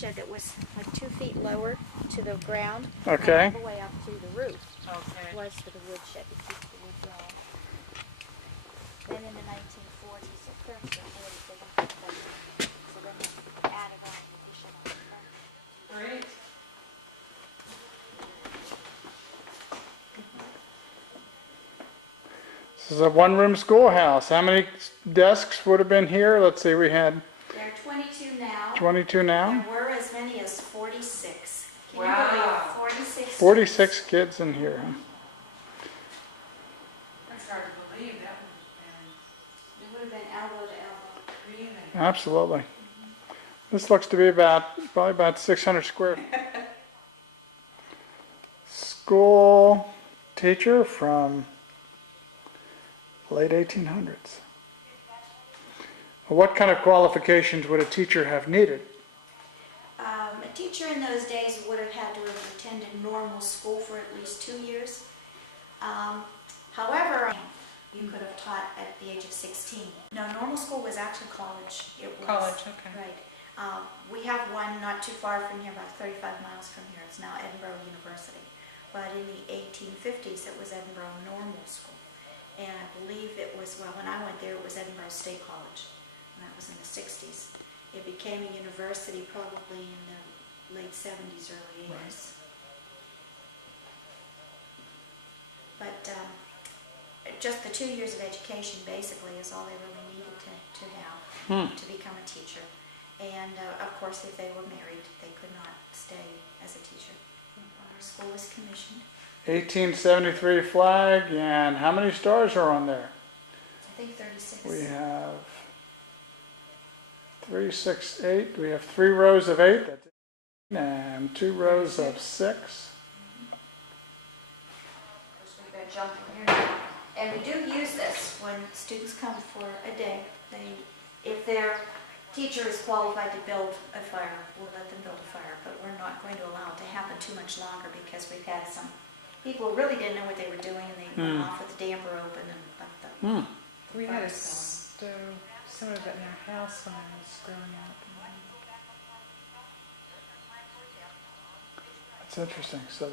shed that was like 2 feet lower to the ground. Okay. And all the way up to the roof. Okay. Was for the wood shed to keep the wood dry. Then in the 1940s or 30s or 40s, they went to the so then they added on the additional. Great. This is a one-room schoolhouse. How many desks would have been here? Let's see, we had There are 22 now. 22 now. There were as many as 46. Can Wow. you believe 46? 46 kids in here. That's hard to believe. That It would have been elbow to elbow. would have been really. Absolutely. This looks to be probably about 600 square. School teacher from late 1800s. What kind of qualifications would a teacher have needed? A teacher in those days would have had to have attended normal school for at least 2 years. However, you could have taught at the age of 16. No, normal school was actually college. It was College, okay. Right. We have one not too far from here, about 35 miles from here. It's now Edinburgh University. But in the 1850s, it was Edinburgh Normal School. And I believe it was, well, when I went there, it was Edinburgh State College. And that was in the 60s. It became a university probably in the late 70s, early 80s. But just the 2 years of education basically is all they really needed to have to become a teacher. And of course, if they were married, they could not stay as a teacher. Our school was commissioned. 1873 flag, and how many stars are on there? I think 36. We have 3, 6, 8. We have 3 rows of 8, that's 8, and 2 rows of 6. We've got junk in here now. And we do use this when students come for a day. If their teacher is qualified to build a fire, we'll let them build a fire, but we're not going to allow it to happen too much longer because we've had some people who really didn't know what they were doing and they went off with the damper open and left the We had a fires stove, some of it in our house when I was growing up. That's interesting. So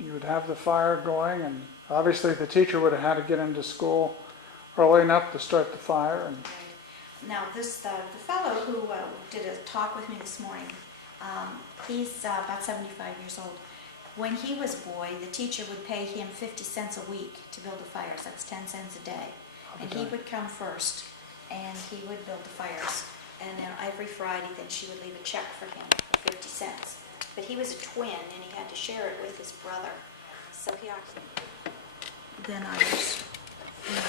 you would have the fire going, and obviously the teacher would have had to get into school early enough to start the fire. And Now, the fellow who did a talk with me this morning, he's about 75 years old. When he was a boy, the teacher would pay him 50 cents a week to build the fires. That's 10 cents a day. And he would come first, and he would build the fires. And then every Friday, then she would leave a check for him for 50 cents. But he was a twin, and he had to share it with his brother. So he actually... Then others.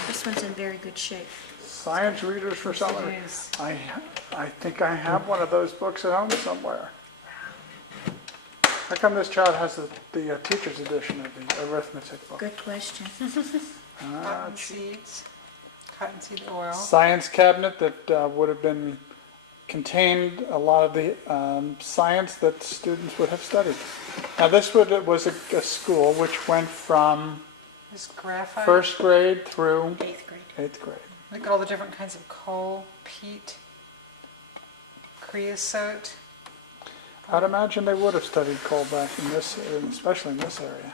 This one's in very good shape. science readers for summer. It is. I think I have one of those books at home somewhere. How come this child has the teacher's edition of the arithmetic book? Good question. Cotton seeds, cottonseed oil. Science cabinet that would have been contained a lot of the science that students would have studied. Now this was a school which went from This graphite. first grade through 8th grade. 8th grade. Like all the different kinds of coal, peat, creosote. I'd imagine they would have studied coal back in this, especially in this area.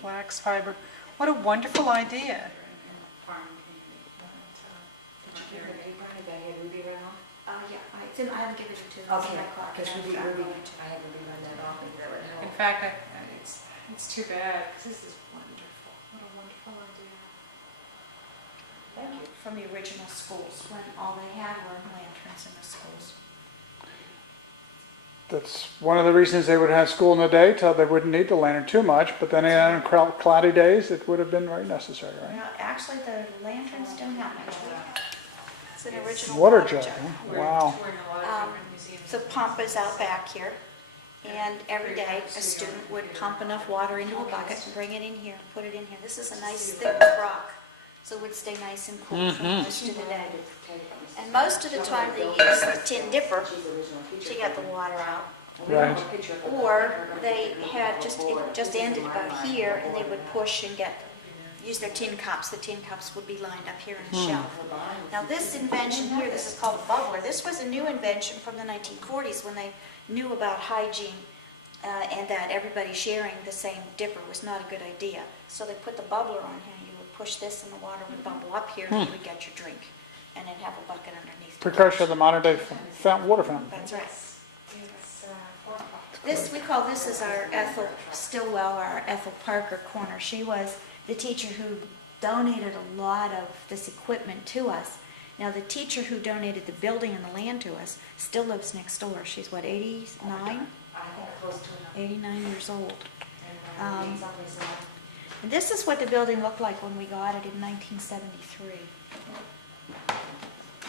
Flax fiber. What a wonderful idea. Yeah, I haven't given it to him. Okay, because I Ruby, have I have Ruby run that off and that would help. In fact, it's too bad, because this is wonderful. What a wonderful idea. Thank you. From the original schools, when all they had were lanterns in the schools. That's one of the reasons they would have school in the day, so they wouldn't need the lantern too much, but then on cloudy days, it would have been very necessary, right? Now, actually, the lanterns don't have much. It's an original Water jug, huh? We're Wow. touring a lot of different museums. The pump is out back here, and every day a student would pump enough water into a bucket, bring it in here, put it in here. This is a nice thick rock, so it would stay nice and cool for most of the day. And most of the time they use the tin dipper to get the water out. Right. Or they had it just ended about here, and they would push and get use their tin cups. The tin cups would be lined up here in a shelf. Now this invention here, this is called a bubbler. This was a new invention from the 1940s when they knew about hygiene and that everybody sharing the same dipper was not a good idea. So they put the bubbler on here. You would push this and the water would bubble up here and you would get your drink. And then have a bucket underneath. Precursor of the modern day water fountain. That's right. It's 4 o'clock. This, we call this is our Ethel Stillwell, our Ethel Parker corner. She was the teacher who donated a lot of this equipment to us. Now the teacher who donated the building and the land to us still lives next door. She's what, 89? I think close to enough. 89 years old. And someplace in there. And this is what the building looked like when we got it in 1973.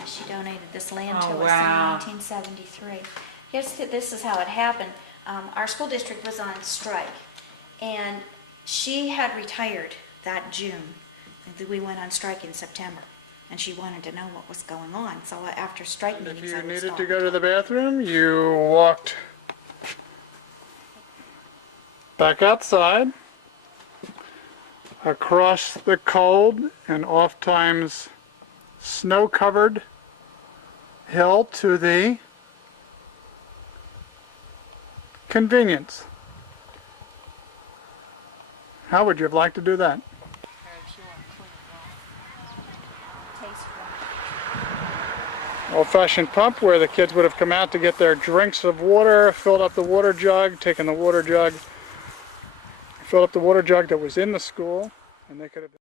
She donated this land to us in 1973. This is how it happened. Our school district was on strike, and she had retired that June. We went on strike in September, and she wanted to know what was going on. So after strike If meetings, you I would needed stop. to go to the bathroom, you walked back outside, across the cold and oftentimes snow-covered hill to the convenience. How would you have liked to do that? Old-fashioned pump where the kids would have come out to get their drinks of water, filled up the water jug, taken the water jug, filled up the water jug that was in the school, and they could have